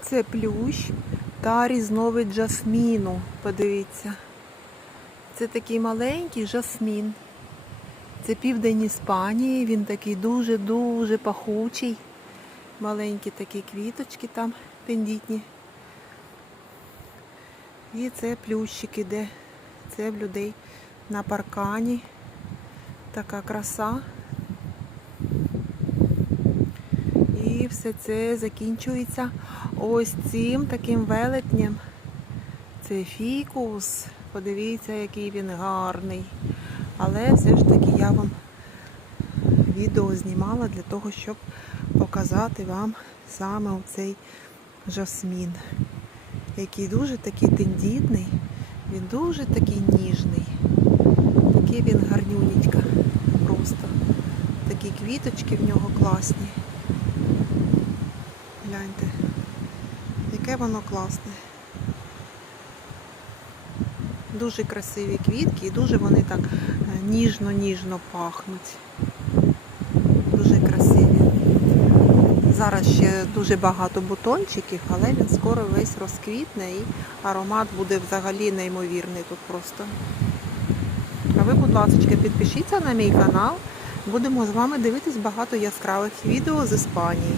Це плющ та різновид жасміну. Подивіться. Це такий маленький жасмін. Це південь Іспанії, він такий дуже-дуже пахучий. Маленькі такі квіточки там тендітні. І це плющик іде. Це в людей на паркані. Така краса. Все це закінчується ось цим таким велетнем. Це фікус. Подивіться, який він гарний. Але все ж таки я вам відео знімала для того, щоб показати вам саме оцей жасмін, який дуже такий тендітний, він дуже такий ніжний. Такий він гарнюнечка просто. Такі квіточки в нього класні. Гляньте, яке воно класне. Дуже красиві квітки і дуже вони так е, ніжно-ніжно пахнуть. Дуже красиві. Зараз ще дуже багато бутончиків, але він скоро весь розквітне і аромат буде взагалі неймовірний тут просто. А ви, будь ласка, підпишіться на мій канал. Будемо з вами дивитись багато яскравих відео з Іспанії.